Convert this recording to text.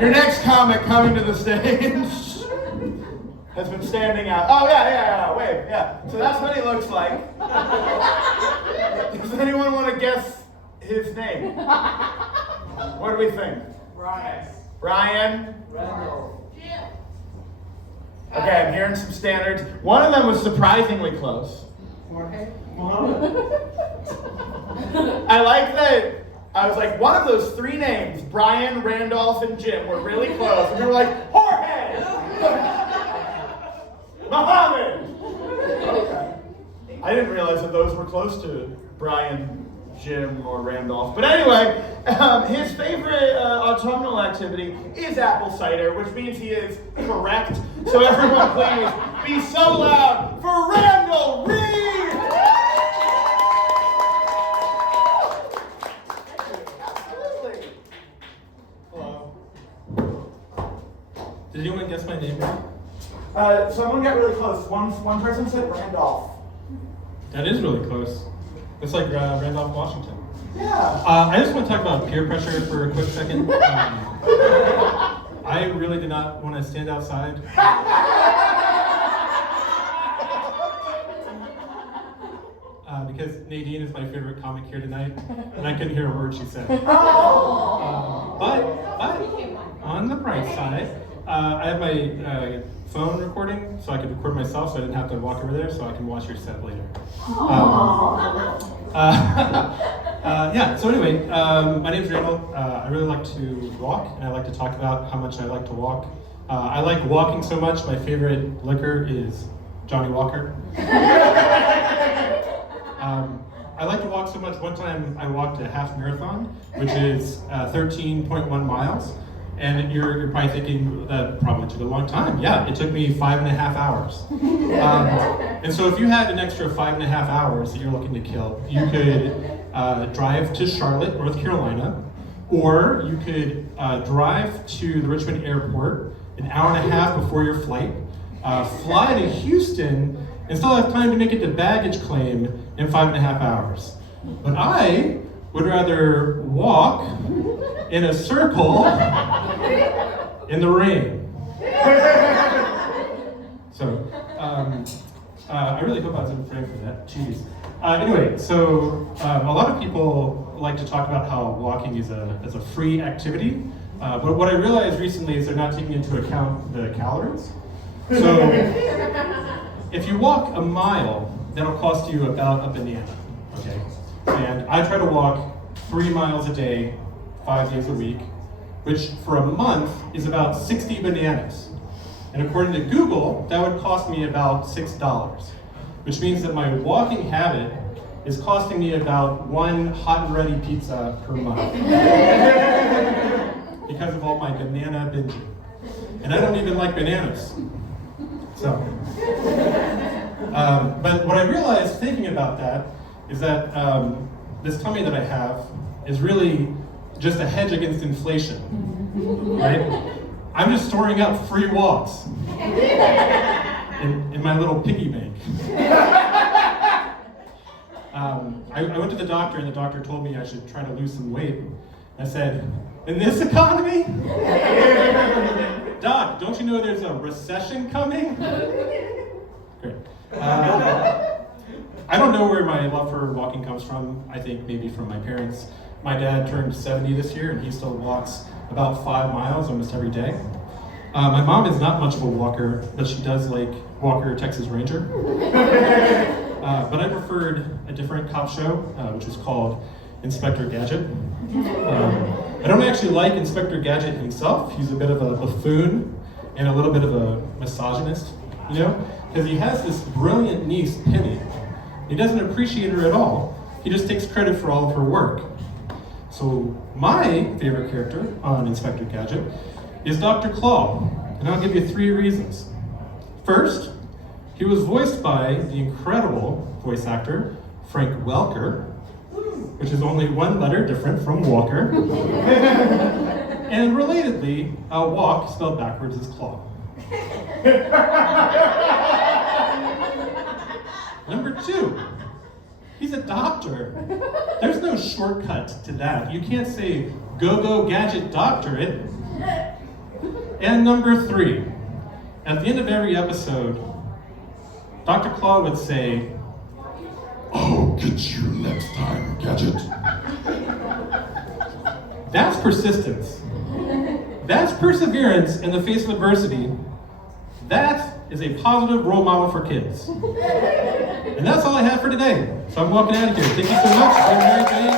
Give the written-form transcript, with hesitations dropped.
Your next comic coming to the stage has been standing out. Oh, yeah, wave, yeah. So that's what he looks like. Does anyone want to guess his name? What do we think? Brian? Randall. Okay, I'm hearing some standards. One of them was surprisingly close. I like that. I was like, one of those three names, Brian, Randolph, and Jim, were really close. And we were like, Jorge! Muhammad! Okay. I didn't realize that those were close to Brian, Jim, or Randolph. But anyway, his favorite autumnal activity is apple cider, which means he is correct. So everyone please be so loud for Randall Reed! Absolutely. Hello. Did anyone guess my name? Someone got really close. One person said Randolph. That is really close. It's like Randolph, Washington. Yeah. I just want to talk about peer pressure for a quick second. I really did not want to stand outside. Because Nadine is my favorite comic here tonight, and I couldn't hear a word she said. But on the bright side, I have my phone recording, so I could record myself, so I didn't have to walk over there, so I can watch your set later. Yeah, so anyway, my name's Randall. I really like to walk, and I like to talk about how much I like to walk. I like walking so much, my favorite liquor is Johnny Walker. I like to walk so much, one time I walked a half marathon, which is 13.1 miles. And you're probably thinking that probably took a long time. Yeah, it took me 5.5 hours. And so if you had an extra 5.5 hours that you're looking to kill, you could drive to Charlotte, North Carolina, or you could drive to the Richmond airport an hour and a half before your flight, fly to Houston, and still have time to make it to baggage claim in 5.5 hours. But I would rather walk in a circle in the rain. So, I really hope I was in frame for that. Jeez. Anyway, so a lot of people like to talk about how walking is a free activity, but what I realized recently is they're not taking into account the calories. So, if you walk a mile, that'll cost you about a banana, okay? And I try to walk 3 miles a day, 5 days a week, which for a month is about 60 bananas. And according to Google, that would cost me about $6, which means that my walking habit is costing me about one hot and ready pizza per month because of all my banana binging. And I don't even like bananas. So, but what I realized thinking about that is that this tummy that I have is really just a hedge against inflation, right? I'm just storing up free walks in my little piggy bank. I went to the doctor, and the doctor told me I should try to lose some weight. I said, in this economy? Doc, don't you know there's a recession coming? Great. I don't know where my love for walking comes from. I think maybe from my parents. My dad turned 70 this year, and he still walks about 5 miles almost every day. My mom is not much of a walker, but she does like Walker Texas Ranger. But I preferred a different cop show, which was called Inspector Gadget. I don't actually like Inspector Gadget himself. He's a bit of a buffoon and a little bit of a misogynist, you know? Because he has this brilliant niece, Penny. He doesn't appreciate her at all. He just takes credit for all of her work. So my favorite character on Inspector Gadget is Dr. Claw, and I'll give you 3 reasons. First, he was voiced by the incredible voice actor, Frank Welker, which is only 1 letter different from Walker. And relatedly, walk spelled backwards is claw. Number 2, he's a doctor. There's no shortcut to that. You can't say, go gadget doctorate. And number 3, at the end of every episode, Dr. Claw would say, I'll get you next time, Gadget. that's persistence. That's perseverance in the face of adversity. That is a positive role model for kids. And that's all I have for today. So I'm walking out of here. Thank you so much.